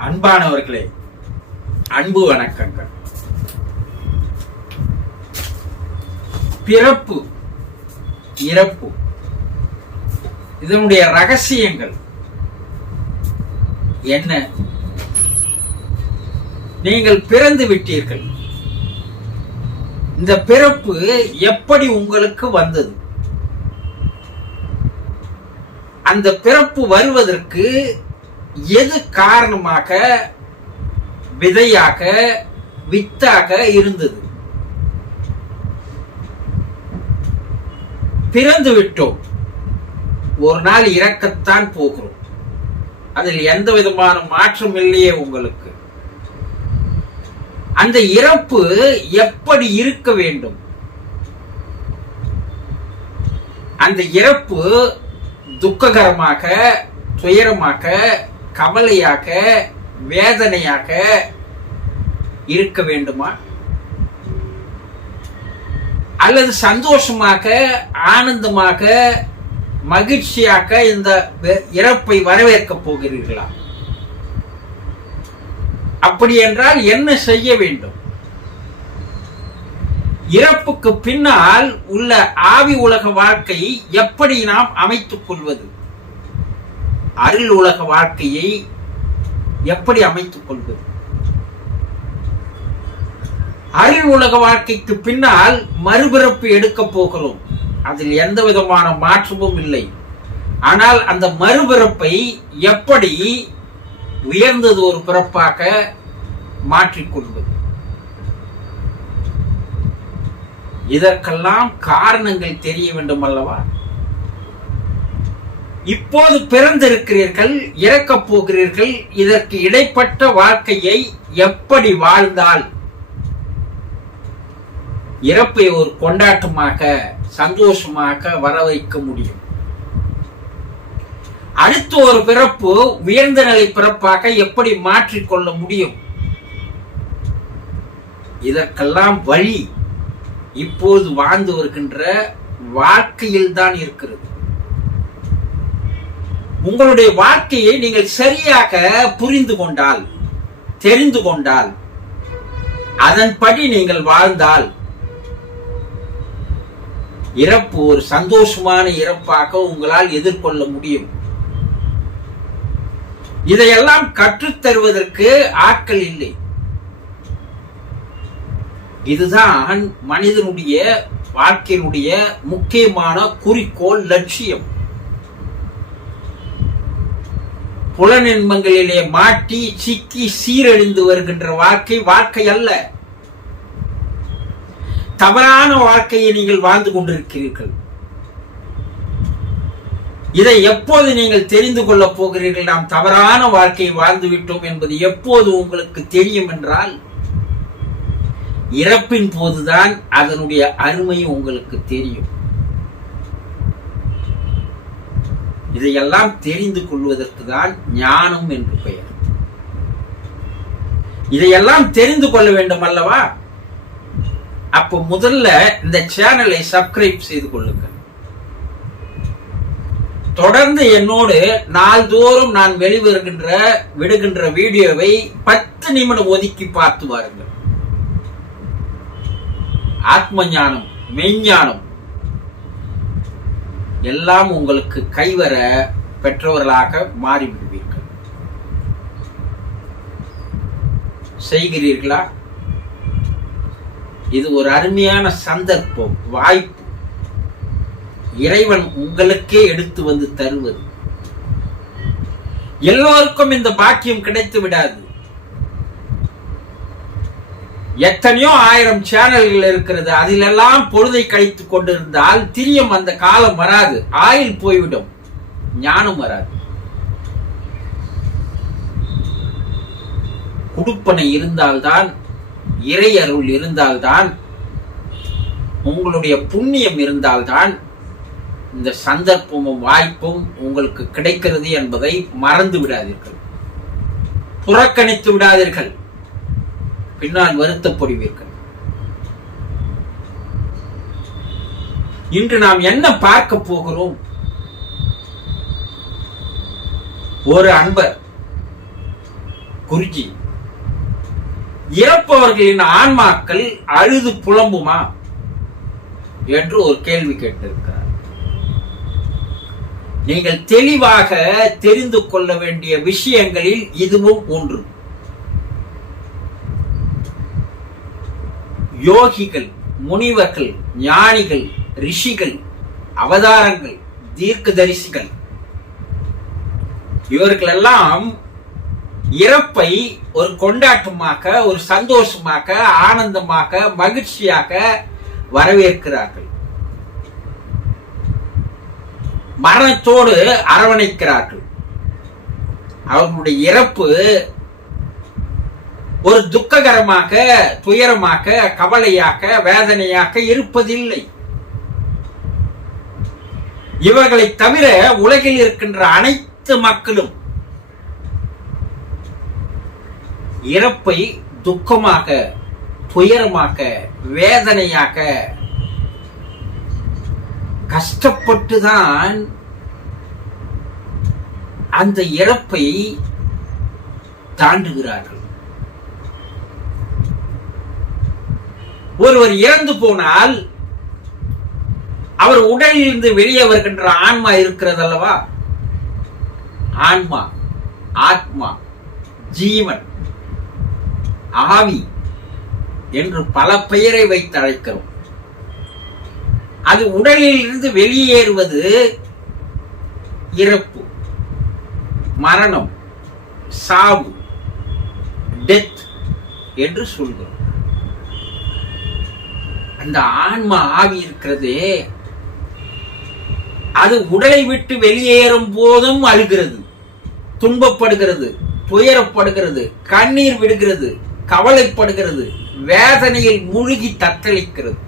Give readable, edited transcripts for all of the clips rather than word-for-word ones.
அன்பானவர்களே, அன்பு வணக்கங்கள். பிறப்பு, இறப்பு, இதனுடைய ரகசியங்கள் என்ன? நீங்கள் பிறந்து விட்டீர்கள். இந்த பிறப்பு எப்படி உங்களுக்கு வந்தது? அந்த பிறப்பு வருவதற்கு எது காரணமாக, விதையாக, வித்தாக இருந்தது? பிறந்து விட்டோம், ஒரு நாள் இறக்கத்தான் போகிறோம். அதில் எந்த விதமான மாற்றம் இல்லையே உங்களுக்கு. அந்த இறப்பு எப்படி இருக்க வேண்டும்? அந்த இறப்பு துக்ககரமாக, துயரமாக, கவலையாக, வேதனையாக இருக்க வேண்டுமா? அல்லது சந்தோஷமாக, ஆனந்தமாக, மகிழ்ச்சியாக இந்த இறப்பை வரவேற்க போகிறீர்களா? அப்படி என்றால் என்ன செய்ய வேண்டும்? இறப்புக்கு பின்னால் உள்ள ஆவி உலக வாழ்க்கை எப்படி நாம் அமைத்துக் கொள்வது? அருள் உலக வாழ்க்கையை எப்படி அமைத்துக் கொள்வது? அருள் உலக வாழ்க்கைக்கு பின்னால் மறுபிறப்பு எடுக்க போகிறோம். அதில் எந்த விதமான மாற்றமும் இல்லை. ஆனால் அந்த மறுபிறப்பை எப்படி உயர்ந்தது ஒரு பிறப்பாக மாற்றிக்கொள்வது? இதற்கெல்லாம் காரணங்கள் தெரிய வேண்டும் அல்லவா? இப்போது பிறந்திருக்கிறீர்கள், இறக்கப் போகிறீர்கள். இதற்கு இடைப்பட்ட வாழ்க்கையை எப்படி வாழ்ந்தால் இறப்பை ஒரு கொண்டாட்டமாக, சந்தோஷமாக வர வைக்க முடியும்? அடுத்து ஒரு பிறப்பு உயர்ந்த நிலை பிறப்பாக எப்படி மாற்றிக்கொள்ள முடியும்? இதற்கெல்லாம் வழி இப்போது வாழ்ந்து வருகின்ற வாழ்க்கையில் தான் இருக்கிறது. உங்களுடைய வாழ்க்கையை நீங்கள் சரியாக புரிந்து கொண்டால், தெரிந்து கொண்டால், அதன்படி நீங்கள் வாழ்ந்தால் இறப்பு ஒரு சந்தோஷமான இறப்பாக உங்களால் எதிர்கொள்ள முடியும். இதையெல்லாம் கற்றுத்தருவதற்கு ஆட்கள் இல்லை. இதுதான் மனிதனுடைய வாழ்க்கையினுடைய முக்கியமான குறிக்கோள், லட்சியம். புலனின்பங்களிலே மாட்டி சிக்கி சீரழிந்து வருகின்ற வாழ்க்கை அல்ல. தவறான வாழ்க்கையை நீங்கள் வாழ்ந்து கொண்டிருக்கிறீர்கள். இதை எப்போது நீங்கள் தெரிந்து கொள்ளப் போகிறீர்கள்? நாம் தவறான வாழ்க்கையை வாழ்ந்து விட்டோம் என்பது எப்போது உங்களுக்கு தெரியும் என்றால், இறப்பின் போதுதான் அதனுடைய அருமை உங்களுக்கு தெரியும். இதையெல்லாம் தெரிந்து கொள்வதற்கு தான் ஞானம் என்று பெயர். இதையெல்லாம் தெரிந்து கொள்ள வேண்டும் அல்லவா? அப்போ முதல்ல இந்த சேனலை சப்ஸ்கிரைப் செய்து கொள்ளுங்கள். தொடர்ந்து என்னோடு நாள்தோறும் நான் விடுகின்ற வீடியோவை 10 நிமிடம் ஒதுக்கி பார்த்து வாருங்கள். ஆத்ம ஞானம், மெய்ஞானம் எல்லாம் உங்களுக்கு கைவர பெற்றவர்களாக மாறிவிடுவீர்கள். செய்கிறீர்களா? இது ஒரு அருமையான சந்தர்ப்பம், வாய்ப்பு. இறைவன் உங்களுக்கே எடுத்து வந்து தருவது. எல்லோருக்கும் இந்த பாக்கியம் கிடைத்து விடாது. எத்தனையோ 1000 சேனல்கள் இருக்கிறது. அதிலெல்லாம் பொழுதை கழித்துக் கொண்டிருந்தால் திரியும் அந்த காலம் வராது. ஆயுள் போய்விடும், ஞானம் வராது. குடுப்பனை இருந்தால்தான், இறை அருள் இருந்தால்தான், உங்களுடைய புண்ணியம் இருந்தால்தான் இந்த சந்தர்ப்பமும் வாய்ப்பும் உங்களுக்கு கிடைக்கிறது என்பதை மறந்து விடாதீர்கள், புறக்கணித்து விடாதீர்கள். பின்னால் வருத்தப்படுவீர்கள். இன்று நாம் என்ன பார்க்க போகிறோம்? ஒரு அன்பர் குருஜி, இறப்பவர்களின் ஆன்மாக்கள் அழுது புலம்புமா என்று ஒரு கேள்வி கேட்டிருக்கிறார். நீங்கள் தெளிவாக தெரிந்து கொள்ள வேண்டிய விஷயங்களில் இதுவும் ஒன்று. யோகிகள், முனிவர்கள், ஞானிகள், ரிஷிகள், அவதாரங்கள், தீர்க்கதரிசிகள், இவர்களெல்லாம் இறப்பை ஒரு கொண்டாட்டமாக, ஒரு சந்தோஷமாக, ஆனந்தமாக, மகிழ்ச்சியாக வரவேற்கிறார்கள். மரணத்தோடு அரவணைக்கிறார்கள். அவர்களுடைய இறப்பு ஒரு துக்ககரமாக, துயரமாக, கவலையாக, வேதனையாக இருப்பதில்லை. இவர்களை தவிர உலகில் இருக்கின்ற அனைத்து மக்களும் இறப்பை துக்கமாக, துயரமாக, வேதனையாக, கஷ்டப்பட்டுதான் அந்த இறப்பை தாண்டுகிறார்கள். ஒருவர் இறந்து போனால் அவர் உடலில் இருந்து வெளியே வருகின்ற ஆன்மா இருக்கிறது அல்லவா? ஆன்மா, ஆத்மா, ஜீவன், ஆவி என்று பல பெயரை வைத்து அழைக்கிறோம். அது உடலில் இருந்து வெளியேறுவது இறப்பு, மரணம், சாவு, டெத் என்று சொல்கிறோம். அந்த ஆன்மா, ஆவி இருக்கிறது, அது உடலை விட்டு வெளியேறும் போதும் அழுகிறது, துன்பப்படுகிறது, துயரப்படுகிறது, கண்ணீர் விடுகிறது, கவலைப்படுகிறது, வேதனையில் மூழ்கி தத்தளிக்கிறது.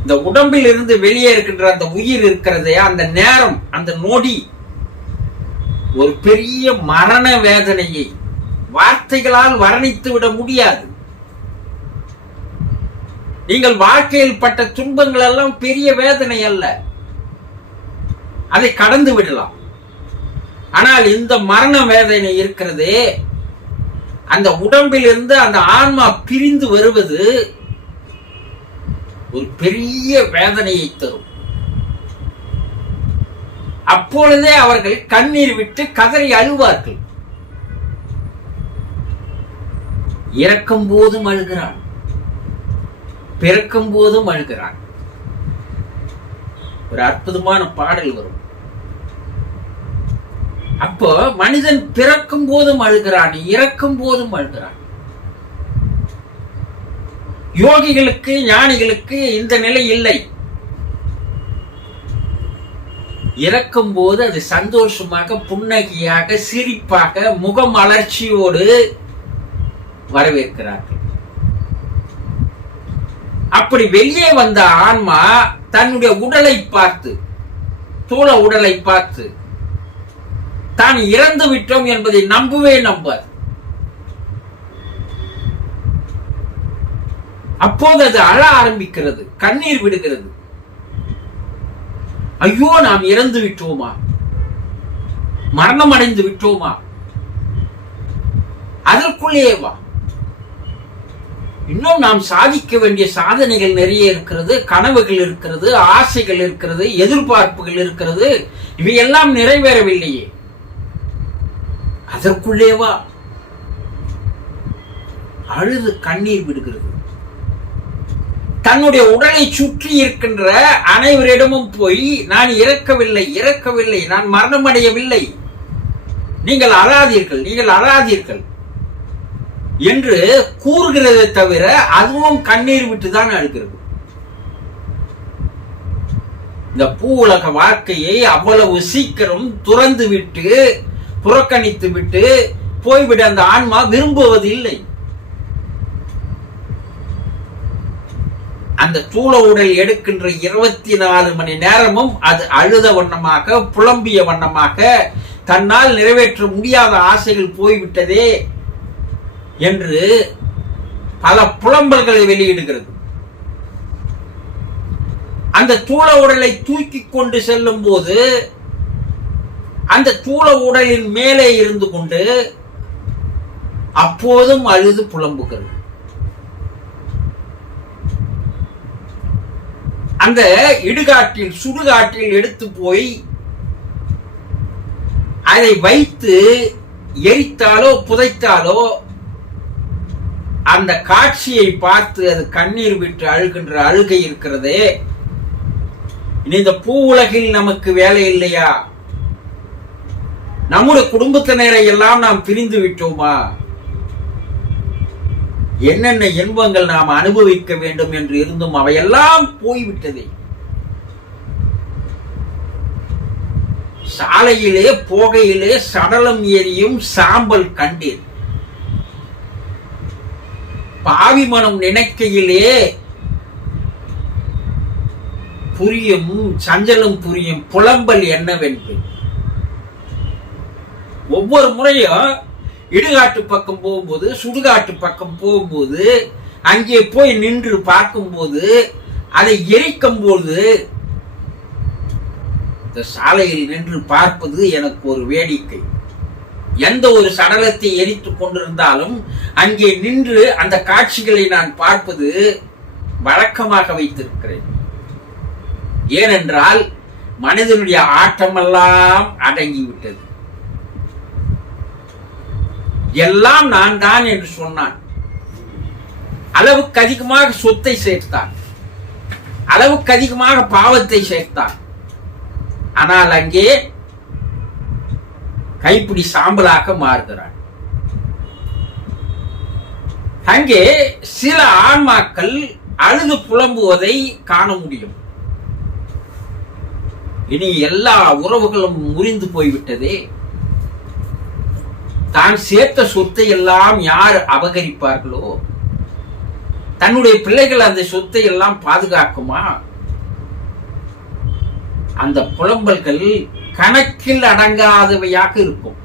இந்த உடம்பில் இருந்து வெளியே இருக்கின்ற அந்த உயிர் இருக்கிறதே, அந்த நேரம், அந்த நொடி ஒரு பெரிய மரண வேதனையை வார்த்தைகளால் வர்ணித்து விட முடியாது. நீங்கள் வாழ்க்கையில் பட்ட துன்பங்கள் எல்லாம் பெரிய வேதனை அல்ல, அதை கடந்து விடலாம். ஆனால் இந்த மரண வேதனை இருக்கிறதே, அந்த உடம்பில் இருந்து அந்த ஆன்மா பிரிந்து வருவது ஒரு பெரிய வேதனையை தரும். அப்பொழுதே அவர்கள் கண்ணீர் விட்டு கதறி அழுவார்கள். இறக்கும் போதும் அழுகிறான், பிறக்கும் போதும் அழுகிறான். ஒரு அற்புதமான பாடல் வரும். அப்போ மனிதன் பிறக்கும் போதும் அழுகிறான், இறக்கும் போதும் அழுகிறான். யோகிகளுக்கு, ஞானிகளுக்கு இந்த நிலை இல்லை. இறக்கும் போது அது சந்தோஷமாக, புன்னகையாக, சிரிப்பாக, முகமலர்ச்சியோடு வரவேற்கிறார்கள். அப்படி வெளியே வந்த ஆன்மா தன்னுடைய உடலை பார்த்து, தூள உடலை பார்த்து தான் இறந்து விட்டோம் என்பதை நம்பவே நம்பாது. அப்போது அது அழ ஆரம்பிக்கிறது, கண்ணீர் விடுகிறது. ஐயோ, நாம் இறந்து விட்டோமா, மரணம் அடைந்து விட்டோமா? அதற்குள்ளே வா, இன்னும் நாம் சாதிக்க வேண்டிய சாதனைகள் நிறைய இருக்கிறது, கனவுகள் இருக்கிறது, ஆசைகள் இருக்கிறது, எதிர்பார்ப்புகள் இருக்கிறது. இவையெல்லாம் நிறைவேறவில்லையே, அதற்குள்ளே வா. அழுது கண்ணீர் விடுகிறது. தன்னுடைய உடலை சுற்றி இருக்கின்ற அனைவரிடமும் போய், நான் இறக்கவில்லை, இறக்கவில்லை, நான் மரணம் அடையவில்லை, நீங்கள் அழாதீர்கள், நீங்கள் அழாதீர்கள் என்று கூறுகிறதை தவிர அதுவும் கண்ணீர் விட்டுதான் அழுகிறது. இந்த பூ உலக வாழ்க்கையை அவ்வளவு சீக்கிரம் துறந்து விட்டு, புறக்கணித்து விட்டு போய்விட அந்த ஆன்மா விரும்புவது இல்லை. அந்த தூள உடல் எடுக்கின்ற 24 மணி நேரமும் அது அழுத வண்ணமாக, புலம்பிய வண்ணமாக, தன்னால் நிறைவேற்ற முடியாத ஆசைகள் போய்விட்டதே என்று பல புலம்பல்களை வெளியிடுகிறது. அந்த தூள உடலை தூக்கி கொண்டு செல்லும் போது அந்த தூள உடலின் மேலே இருந்து கொண்டு அப்போதும் அழுது புலம்புகிறது. அந்த இடுகாட்டில் சுடுகாட்டில் எடுத்து போய் அதை வைத்து எரித்தாலோ புதைத்தாலோ அந்த காட்சியை பார்த்து அது கண்ணீர் விட்டு அழுகின்ற அழுகை இருக்கிறதே, இந்த பூ உலகில் நமக்கு வேலை இல்லையா? நம்முடைய குடும்பத்தினரை எல்லாம் நாம் பிரிந்து விட்டோமா? என்னென்ன இன்பங்கள் நாம் அனுபவிக்க வேண்டும் என்று இருந்தும் அவையெல்லாம் போய்விட்டதே. சாலையிலே போகையிலே சடலம் எரியும் சாம்பல் கண்டேன். பாவி மனம் நினைக்கையிலே புரியும் சஞ்சலம் புரியும் புலம்பல் என்னவென்று. ஒவ்வொரு முறையும் இடுகாட்டு பக்கம் போகும்போது சுடுகாட்டு பக்கம் போகும்போது அங்கே போய் நின்று பார்க்கும்போது அதை எரிக்கும் போது இந்த சாலையில் நின்று பார்ப்பது எனக்கு ஒரு வேடிக்கை. எந்த ஒரு சடலத்தை எரித்துக் கொண்டிருந்தாலும் அங்கே நின்று அந்த காட்சிகளை நான் பார்ப்பது வழக்கமாக வைத்திருக்கிறேன். ஏனென்றால் மனிதனுடைய ஆட்டமெல்லாம் அடங்கிவிட்டது. எல்லாம் நான் தான் என்று சொன்னான். அளவுக்கு அதிகமாக சொத்தை சேர்த்தான், அளவுக்கு அதிகமாக பாவத்தை சேர்த்தான். ஆனால் அங்கே கைப்பிடி சாம்பலாக மாறுகிறான். அங்கே சில ஆன்மாக்கள் அழுது புலம்புவதை காண முடியும். இனி எல்லா உறவுகளும் முறிந்து போய்விட்டதே. தான் சேர்த்த சொத்தை எல்லாம் யார் அபகரிப்பார்களோ? தன்னுடைய பிள்ளைகள் அந்த சொத்தை எல்லாம் பாதுகாக்குமா? அந்த புலம்பல்கள் கணக்கில் அடங்காதவையாக இருக்கும்.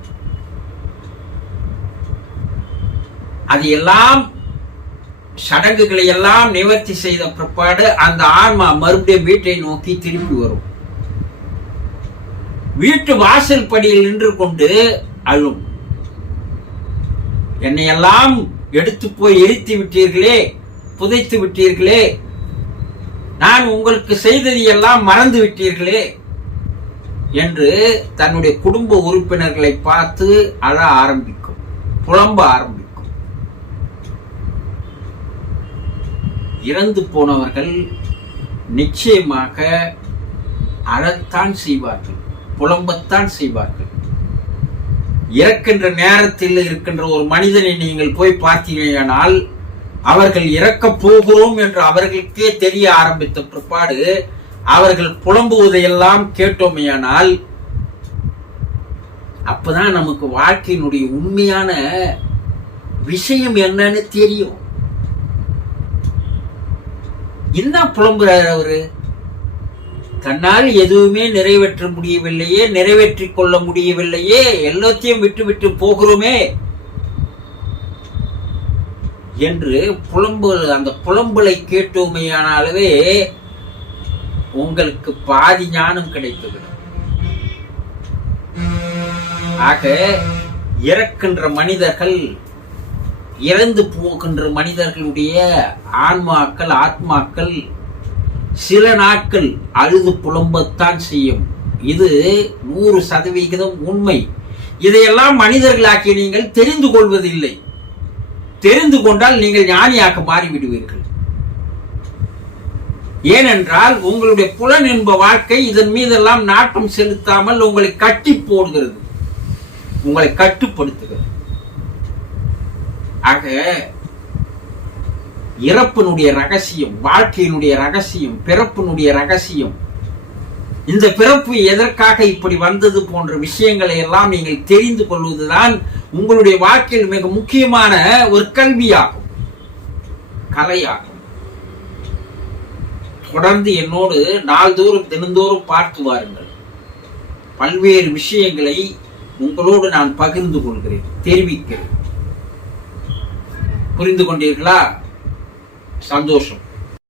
அது எல்லாம் சடங்குகளை எல்லாம் நிவர்த்தி செய்த பிற்பாடு அந்த ஆன்மா மறுபடியும் வீட்டை நோக்கி திரும்பி வரும். வீட்டு வாசல் படியில் நின்று கொண்டு அழும். என்னையெல்லாம் எடுத்து போய் எரித்து விட்டீர்களே, புதைத்து விட்டீர்களே, நான் உங்களுக்கு செய்தது எல்லாம் மறந்து விட்டீர்களே என்று தன்னுடைய குடும்ப உறுப்பினர்களை பார்த்து அழ ஆரம்பிக்கும், புலம்ப ஆரம்பிக்கும். இறந்து போனவர்கள் நிச்சயமாக அழத்தான் செய்வார்கள், புலம்பத்தான் செய்வார்கள். இறக்கின்ற நேரத்தில் இருக்கின்ற ஒரு மனிதனை நீங்கள் போய் பார்த்தீர்களானால் அவர்கள் இறக்கப் போகிறோம் என்று அவர்களுக்கே தெரிய ஆரம்பித்த பிற்பாடு அவர்கள் புலம்புவதையெல்லாம் கேட்டோமையானால் அப்பதான் நமக்கு வாழ்க்கையினுடைய உண்மையான விஷயம் என்னன்னு தெரியும். என்ன புலம்புறாரு அவரு? தன்னால் எதுவுமே நிறைவேற்ற முடியவில்லையே, நிறைவேற்றிக் கொள்ள முடியவில்லையே, எல்லாத்தையும் விட்டு விட்டு போகிறோமே என்று அந்த புலம்பலை கேட்டோமையானாலவே உங்களுக்கு பாதி ஞானம் கிடைத்துவிடும். ஆக இறக்கின்ற மனிதர்கள், இறந்து போகின்ற மனிதர்களுடைய ஆன்மாக்கள், ஆத்மாக்கள் சில நாட்கள் அழுது புலம்பத்தான் செய்யும். இது 100% உண்மை. இதையெல்லாம் மனிதர்களாக்கி நீங்கள் தெரிந்து கொள்வதில்லை. தெரிந்து கொண்டால் நீங்கள் ஞானியாக மாறிவிடுவீர்கள். ஏனென்றால் உங்களுடைய புலன் என்ப வாழ்க்கை இதன் மீதெல்லாம் நாட்டம் செலுத்தாமல் உங்களை கட்டி போடுகிறது, உங்களை கட்டுப்படுத்துகிறது. ஆக இறப்பினுடைய ரகசியம், வாழ்க்கையினுடைய ரகசியம், பிறப்பினுடைய ரகசியம், இந்த பிறப்பு எதற்காக இப்படி வந்தது போன்ற விஷயங்களை எல்லாம் நீங்கள் தெரிந்து கொள்வதுதான் உங்களுடைய வாழ்க்கையில் மிக முக்கியமான ஒரு கல்வியாகும், கலையாகும். தொடர்ந்து என்னோடு நாள்தோறும் தினந்தோறும் பார்த்து வாருங்கள். பல்வேறு விஷயங்களை உங்களோடு நான் பகிர்ந்து கொள்கிறேன், தெரிவிக்கிறேன். புரிந்து கொண்டீர்களா? சந்தோஷம்.